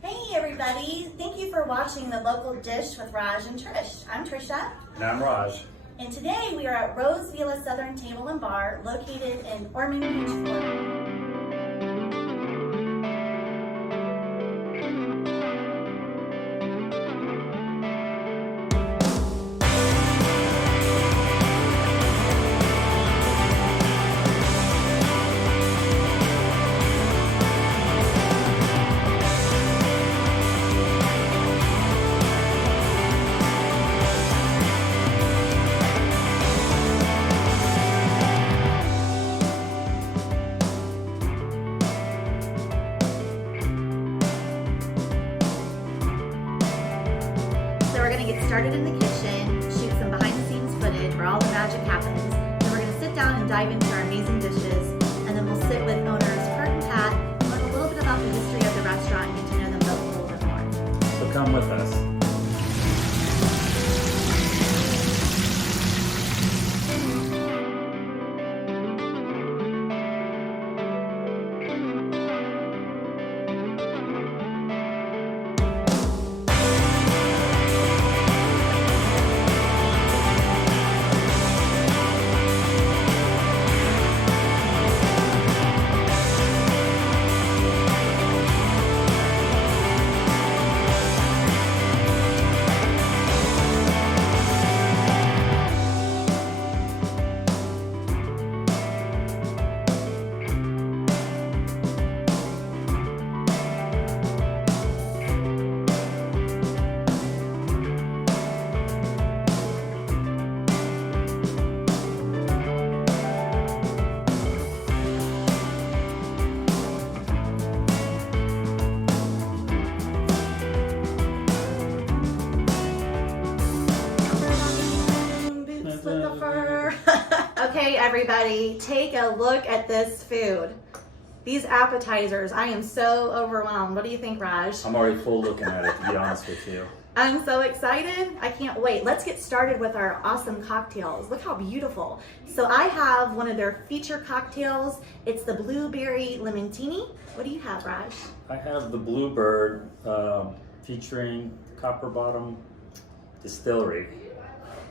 Hey everybody, thank you for watching The Local Dish with Raj and Trish. I'm Trisha. And I'm Raj. And today we are at Rose Villa Southern Table and Bar, located in Ormond Beach, Florida. Started in the kitchen, shoot some behind the scenes footage where all the magic happens. Then we're going to sit down and dive into our amazing dishes, and then we'll sit with owners Kirt and Pat, learn a little bit about the history of the restaurant, and get to know them both a little bit more. So come with us. Okay, everybody, take a look at this food. These appetizers, I am so overwhelmed. What do you think, Raj? I'm already full looking at it, to be honest with you. I'm so excited. I can't wait. Let's get started with our awesome cocktails. Look how beautiful. So I have one of their feature cocktails. It's the Blueberry Lemontini. What do you have, Raj? I have the Bluebird featuring Copper Bottom Distillery.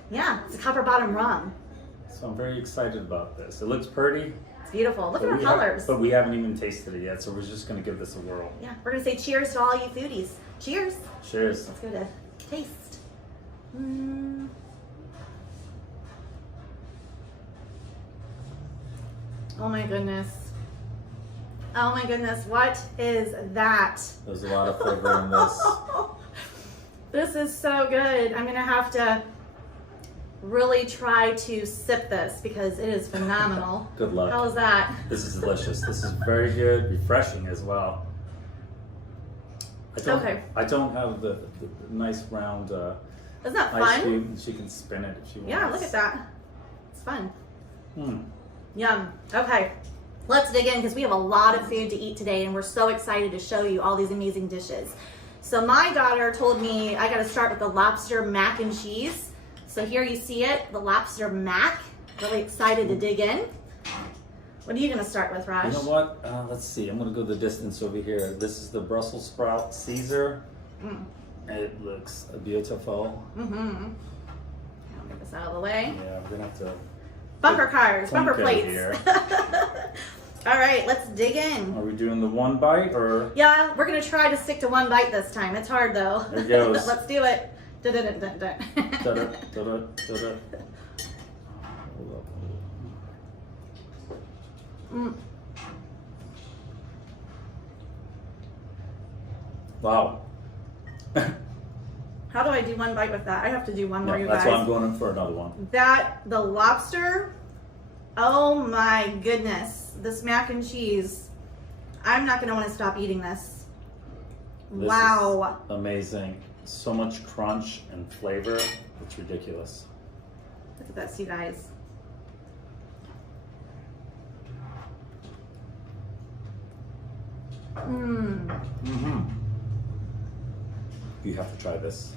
Yeah, it's a copper bottom rum. So I'm very excited about this. It looks pretty. It's beautiful. Look at our colors. But we haven't even tasted it yet, so we're just going to give this a whirl. Yeah, we're going to say cheers to all you foodies. Cheers. Cheers. Let's go to taste. Oh my goodness. Oh my goodness, what is that? There's a lot of flavor in this. This is so good. I'm gonna have to really try to sip this because it is phenomenal. Good luck. How is that? This is delicious. This is very good, refreshing as well. I don't have the nice round Isn't that ice fun? cube, and she can spin it if she wants. Yeah, look at that. It's fun. Mm. Yum. Okay, let's dig in because we have a lot of food to eat today and we're so excited to show you all these amazing dishes. So my daughter told me I got to start with the Lobster Mac and Cheese. So here you see it, the Lobster Mac. Really excited to dig in. What are you going to start with, Raj? You know what? Let's see. I'm going to go the distance over here. This is the Brussels sprout Caesar. It looks beautiful. I'll get this out of the way. Yeah, we're going to have to... Bumper cars, bumper plates. Here. All right, let's dig in. Are we doing the one bite or? Yeah, we're gonna try to stick to one bite this time. It's hard though. There it goes. Let's do it. Da-da-da-da-da. Da-da-da-da-da. Wow. How do I do one bite with that? I have to do one more, you guys. That's why I'm going in for another one. The lobster, oh my goodness. This mac and cheese, I'm not gonna wanna stop eating this. Wow. Is amazing. So much crunch and flavor. It's ridiculous. Look at this, you guys. You have to try this.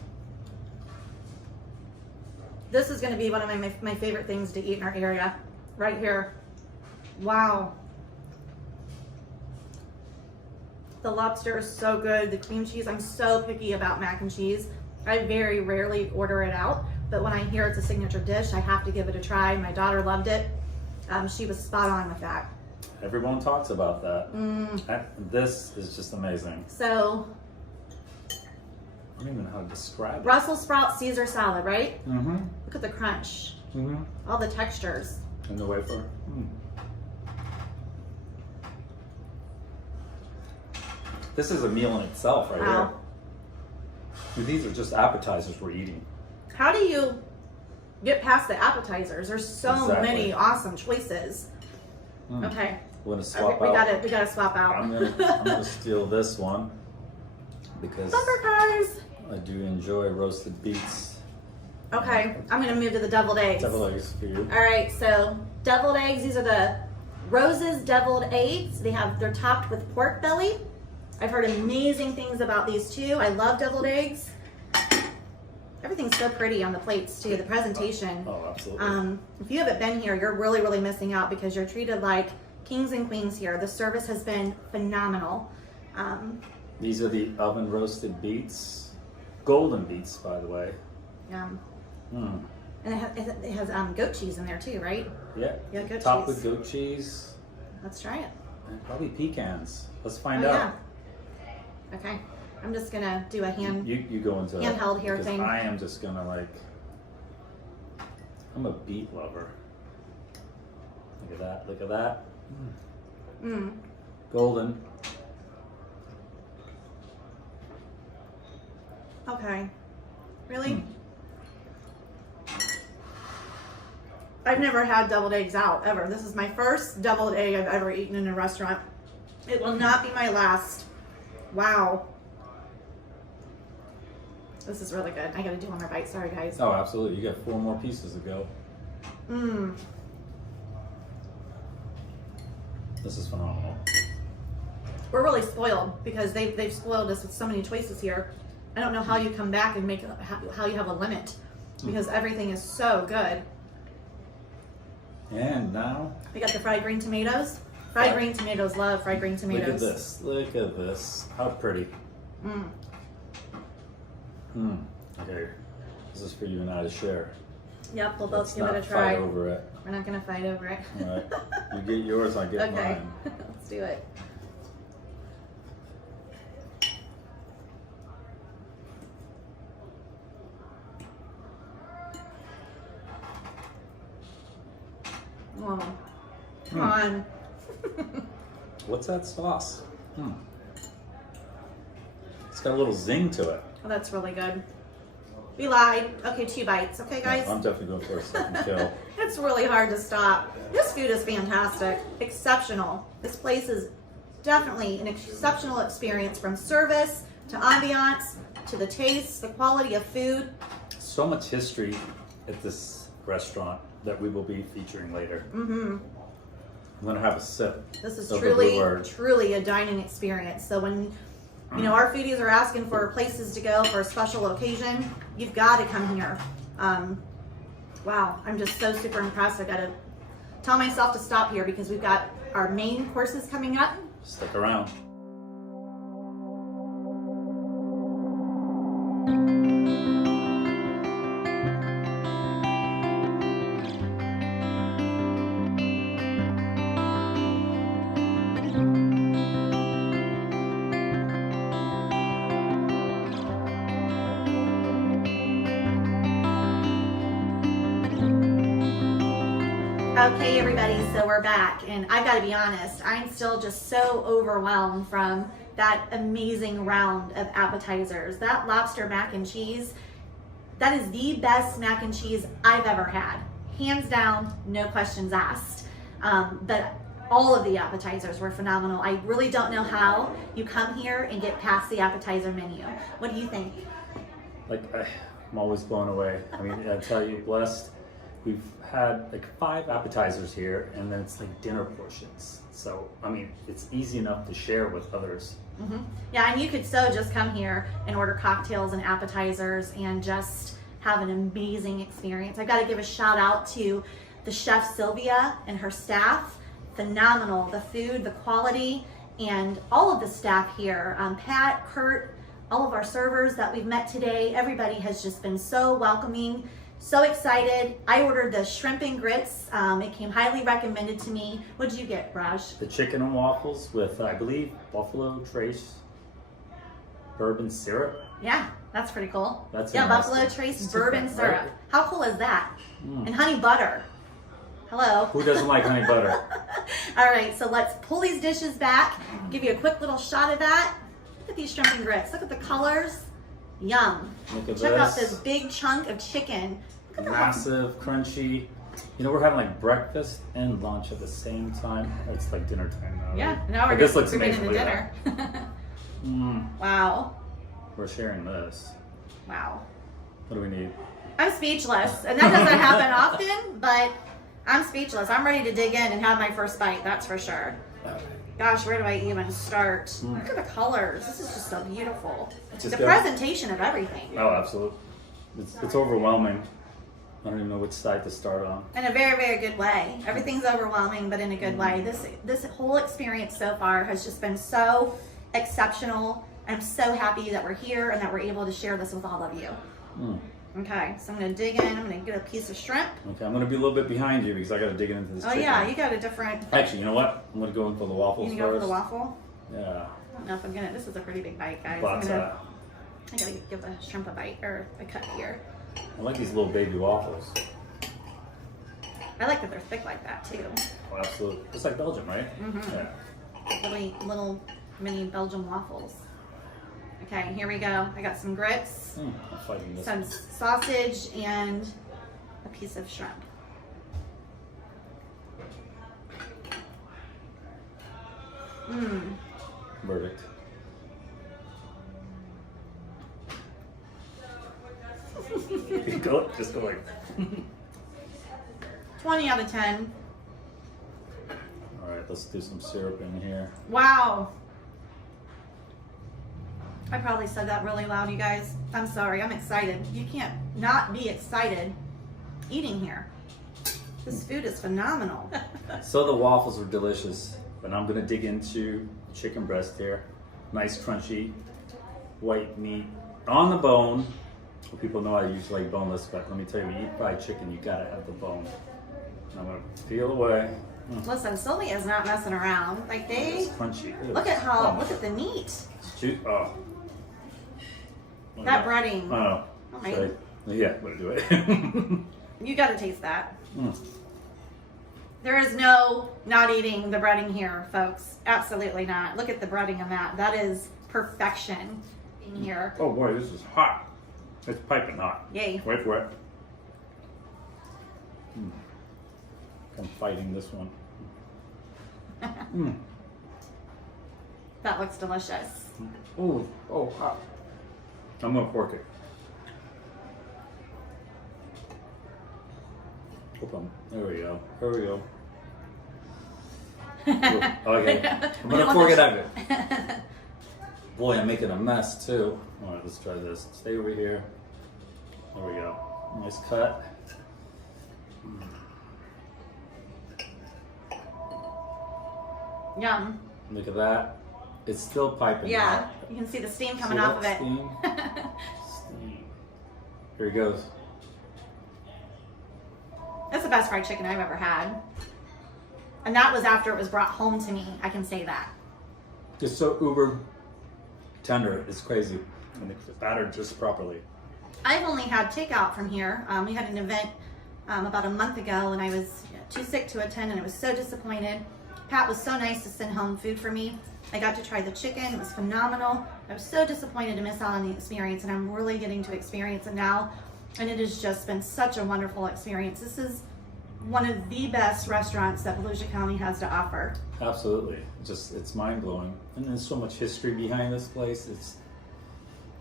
This is going to be one of my favorite things to eat in our area, right here. Wow. The lobster is so good. The cream cheese, I'm so picky about mac and cheese. I very rarely order it out, but when I hear it's a signature dish, I have to give it a try. My daughter loved it. She was spot on with that. Everyone talks about that. This is just amazing. So, I don't even know how to describe it. Brussels sprout Caesar salad, right? Mm-hmm. Look at the crunch. Mm-hmm. All the textures. And the wafer. This is a meal in itself right Wow. here. These are just appetizers we're eating. How do you get past the appetizers? There's so many awesome choices. Okay. We're gonna swap we out. We gotta swap out. I'm gonna steal this one because Bumper cars. I do enjoy roasted beets. Okay, I'm gonna move to the deviled eggs. Deviled eggs for you. All right, so deviled eggs. These are the Rose's deviled eggs. They're topped with pork belly. I've heard amazing things about these too. I love deviled eggs. Everything's so pretty on the plates too. The presentation. Oh, absolutely. If you haven't been here, you're really, really missing out because you're treated like kings and queens here. The service has been phenomenal. These are the oven roasted beets, golden beets, by the way. And it has goat cheese in there too, right? Yeah. Yeah, goat Topped cheese. with goat cheese. Let's try it. And probably pecans. Let's find Oh, out. yeah. Okay. I'm just gonna do a You go into handheld here because thing. I am just gonna I'm a beet lover. Look at that. Look at that. Golden. Okay. Really? I've never had deviled eggs out, ever. This is my first deviled egg I've ever eaten in a restaurant. It will not be my last. Wow. This is really good. I gotta do one more bite. Sorry, guys. Oh, absolutely. You got 4 more pieces to go. This is phenomenal. We're really spoiled because they've spoiled us with so many choices here. I don't know how you come back and make how you have a limit because everything is so good. And now We got the fried green tomatoes. Fried green tomatoes, love fried green tomatoes. look at this. Look at this. How pretty. Okay. This is for you and I to share. Yep, we'll both Let's give it a not try. fight over it. We're not gonna fight over it. All right. You get yours, I get Okay, mine. let's do it. Oh, come on. What's that sauce? It's got a little zing to it. Oh, that's really good. We lied. Okay, 2 bites. Okay, guys? I'm definitely going for a second kill. It's really hard to stop. This food is fantastic. Exceptional. This place is definitely an exceptional experience from service to ambiance to the taste, the quality of food. So much history at this restaurant that we will be featuring later. I'm going to have a sip. This is of the blue word. truly a dining experience. So when our foodies are asking for places to go for a special occasion, you've got to come here. Wow, I'm just so super impressed. I got to tell myself to stop here because we've got our main courses coming up. Stick around. Okay, everybody, so we're back, and I've got to be honest, I'm still just so overwhelmed from that amazing round of appetizers. That lobster mac and cheese, that is the best mac and cheese I've ever had. Hands down, no questions asked. But all of the appetizers were phenomenal. I really don't know how you come here and get past the appetizer menu. What do you think? I'm always blown away. I mean, I tell you, blessed. We've had 5 appetizers here, and then it's dinner portions. So, I mean, it's easy enough to share with others. Yeah, and you could just come here and order cocktails and appetizers and just have an amazing experience. I've got to give a shout out to the chef Sylvia and her staff. Phenomenal. The food, the quality, and all of the staff here, Pat, Kurt, all of our servers that we've met today. Everybody has just been so welcoming, so excited. I ordered the shrimp and grits. It came highly recommended to me. What did you get, Raj? The chicken and waffles with, I believe, Buffalo Trace bourbon syrup. Yeah, that's pretty cool. That's yeah, interesting. Buffalo Trace It's bourbon different, syrup. right? How cool is that? And honey butter. Hello. Who doesn't like honey butter? All right, so let's pull these dishes back. Give you a quick little shot of that. Look at these shrimp and grits. Look at the colors. Yum. Look at Check out this. this big chunk of chicken. Look at the Massive, crunchy. You know, we're having like breakfast and lunch at the same time. It's like dinner time now. Yeah, right? now we're But this just looks getting amazing. into Look at dinner. that. Wow. We're sharing this. Wow. What do we need? I'm speechless. And that doesn't happen often, but I'm speechless. I'm ready to dig in and have my first bite, that's for sure. Gosh, where do I even start? Look at the colors. This is just so beautiful. Just The go. presentation of everything. Oh, absolutely. It's overwhelming. I don't even know which side to start on. In a very, very good way. Everything's overwhelming, but in a good way. This whole experience so far has just been so exceptional. I'm so happy that we're here and that we're able to share this with all of you. Okay, so I'm gonna dig in. I'm gonna get a piece of shrimp. Okay, I'm gonna be a little bit behind you because I gotta dig into this Oh chicken. yeah, you got a different. Actually, you know what? I'm gonna go in for the waffles You first. gonna go for the waffle? Yeah. I don't know if I'm gonna. This is a pretty big bite, guys. But, I gotta give the shrimp a bite or a cut here. I like these little baby waffles. I like that they're thick like that too. Oh, absolutely. It's like Belgium, right? Yeah. Little mini Belgian waffles. Okay, here we go. I got some grits, I'm fighting this. some sausage, and a piece of shrimp. Verdict. You go, just go like. 20 out of 10. All right, let's do some syrup in here. Wow. I probably said that really loud, you guys. I'm sorry, I'm excited. You can't not be excited eating here. This food is phenomenal. So the waffles were delicious, but I'm gonna dig into chicken breast here. Nice crunchy white meat on the bone. Well, people know I usually like boneless, but let me tell you, when you eat fried chicken, you gotta have the bone. And I'm gonna peel away. Listen, Sylvia's not messing around. Like It's crunchy. look at the meat. Oh. That breading. Oh. Oh my. Sorry. Yeah, gonna do it. You gotta taste that. There is no not eating the breading here, folks. Absolutely not. Look at the breading on that. That is perfection in here. Oh boy, this is hot. It's piping hot. Yay. Wait for it. I'm fighting this one. That looks delicious. Oh, hot. I'm gonna fork it. There we go. There we go. Okay. I'm gonna fork it out. Boy, I'm making a mess too. All right, let's try this. Stay over here. There we go. Nice cut. Yum. Look at that. It's still piping Yeah, hot. you can see the steam coming See off of that it. steam? Steam. Here he goes. That's the best fried chicken I've ever had. And that was after it was brought home to me. I can say that. Just so uber tender. It's crazy. And it's battered just properly. I've only had takeout from here. We had an event about a month ago and I was too sick to attend and I was so disappointed. Pat was so nice to send home food for me. I got to try the chicken. It was phenomenal. I was so disappointed to miss out on the experience and I'm really getting to experience it now. And it has just been such a wonderful experience. This is one of the best restaurants that Volusia County has to offer. Absolutely. It's mind blowing. And there's so much history behind this place. It's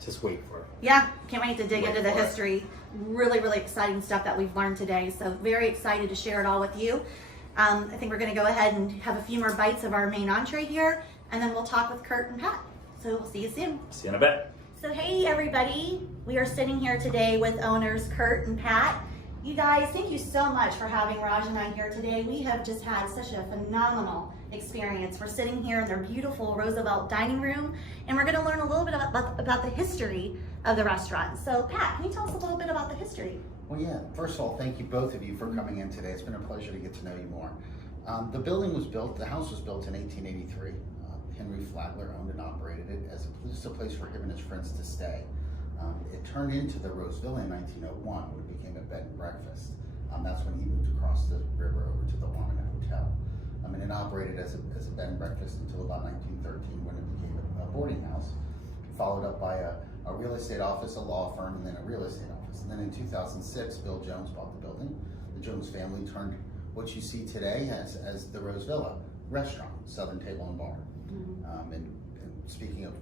just wait for it. Yeah, can't wait to dig Wait into the for it. history. Really, really exciting stuff that we've learned today. So very excited to share it all with you. I think we're gonna go ahead and have a few more bites of our main entree here, and then we'll talk with Kurt and Pat. So we'll see you soon. See you in a bit. So hey everybody, we are sitting here today with owners Kurt and Pat. You guys, thank you so much for having Raj and I here today. We have just had such a phenomenal experience. We're sitting here in their beautiful Roosevelt dining room, and we're gonna learn a little bit about the history of the restaurant. So Pat, can you tell us a little bit about the history? Well, yeah, first of all, thank you both of you for coming in today. It's been a pleasure to get to know you more. The house was built in 1883. Henry Flagler owned and operated it as just a place for him and his friends to stay. It turned into the Roseville in 1901 when it became a bed and breakfast. That's when he moved across the river over to the Ormond Hotel. And it operated as a bed and breakfast until about 1913 when it became a boarding house, followed up by a real estate office, a law firm, and then a real estate office. And then in 2006, Bill Jones bought the building. The Jones family turned what you see today as the Rose Villa restaurant, Southern Table and Bar. And speaking of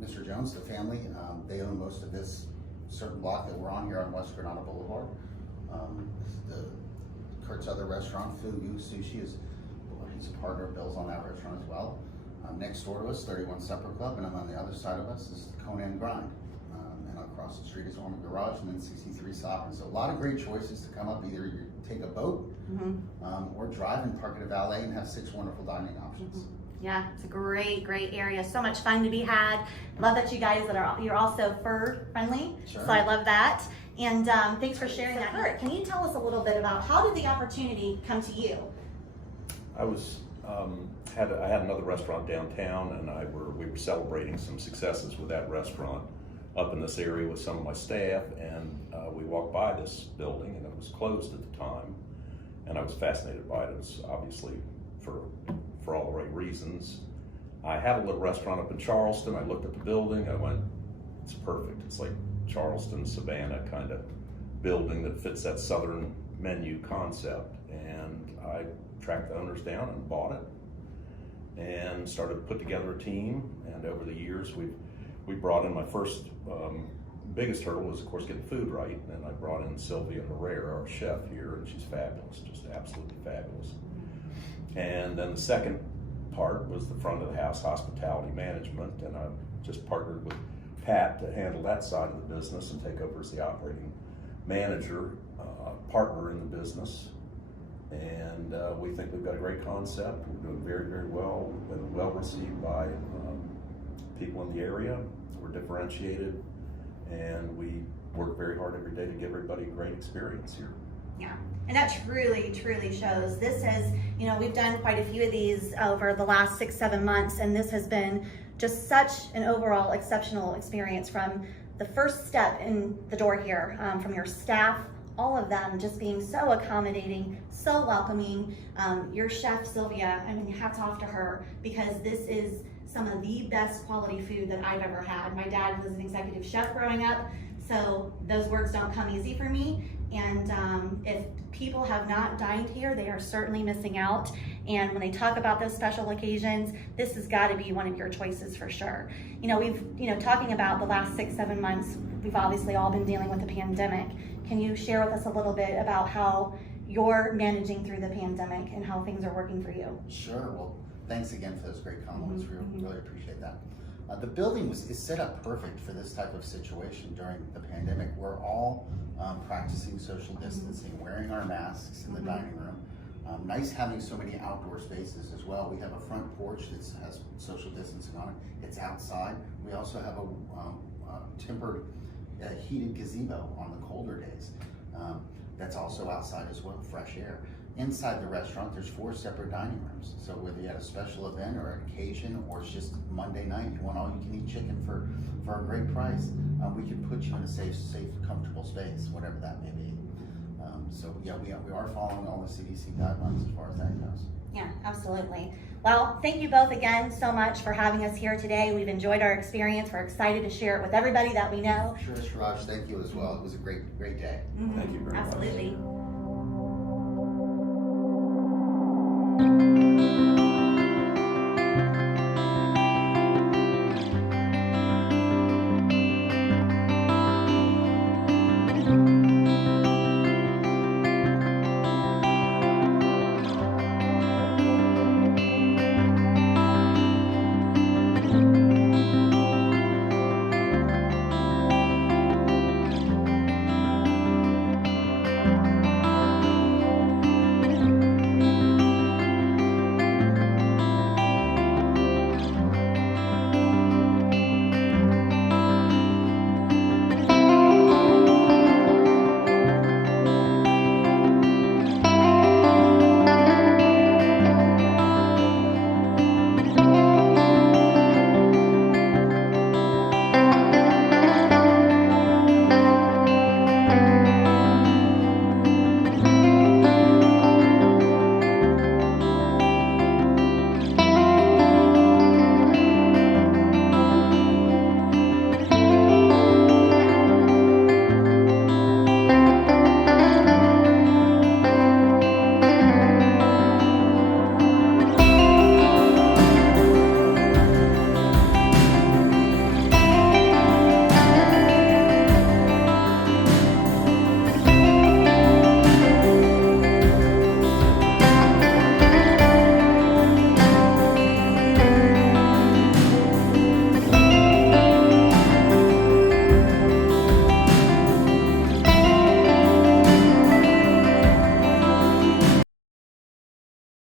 Mr. Jones, the family, they own most of this certain block that we're on here on West Granada Boulevard. Kirt's other restaurant, Fugu Sushi, he's a partner of Bill's on that restaurant as well. Next door to us, 31 Supper Club, and on the other side of us is Conan Grind. And across the street is Ormond Garage, and then 63 Sullivan. So a lot of great choices to come up. Either you take a boat or drive and park at a valet and have 6 wonderful dining options. Yeah, it's a great area. So much fun to be had. Love that you guys you're also fur friendly. Sure. So I love that. And thanks for sharing that. Kirt, can you tell us a little bit about how did the opportunity come to you? I had another restaurant downtown, and we were celebrating some successes with that restaurant up in this area with some of my staff, and we walked by this building, and it was closed at the time, and I was fascinated by it. It was obviously for all the right reasons. I had a little restaurant up in Charleston. I looked at the building. I went, it's perfect. It's like Charleston, Savannah kind of building that fits that southern menu concept. And I tracked the owners down and bought it and started to put together a team. And over the years, we brought in my first biggest hurdle was, of course, getting food right. And I brought in Sylvia Herrera, our chef here, and she's fabulous, just absolutely fabulous. And then the second part was the front of the house hospitality management, and I just partnered with Pat to handle that side of the business and take over as the operating manager, partner in the business. And we think we've got a great concept. We're doing very well. We've been well received by people in the area. We're differentiated, and we work very hard every day to give everybody a great experience here. Yeah, and that truly shows. This has, we've done quite a few of these over the last 6-7 months, and this has been just such an overall exceptional experience from the first step in the door here, from your staff, all of them just being so accommodating, so welcoming. Your chef, Sylvia, I mean, hats off to her, because this is some of the best quality food that I've ever had. My dad was an executive chef growing up, so those words don't come easy for me. And if people have not dined here, they are certainly missing out. And when they talk about those special occasions, this has got to be one of your choices for sure. We've, talking about the last 6-7 months, we've obviously all been dealing with the pandemic. Can you share with us a little bit about how you're managing through the pandemic and how things are working for you? Sure. Well, thanks again for those great compliments. We really appreciate that. The building is set up perfect for this type of situation during the pandemic. We're all practicing social distancing, wearing our masks in the dining room. Nice having so many outdoor spaces as well. We have a front porch that has social distancing on it. It's outside. We also have a tempered heated gazebo on the colder days. That's also outside as well, fresh air. Inside the restaurant, there's 4 separate dining rooms. So whether you had a special event or an occasion, or it's just Monday night, you want all-you-can-eat chicken for a great price, we can put you in a safe, comfortable space, whatever that may be. So yeah, we are following all the CDC guidelines as far as that goes. Yeah, absolutely. Well, thank you both again so much for having us here today. We've enjoyed our experience. We're excited to share it with everybody that we know. Sure, Raj, thank you as well. It was a great day. Thank you very much. Absolutely.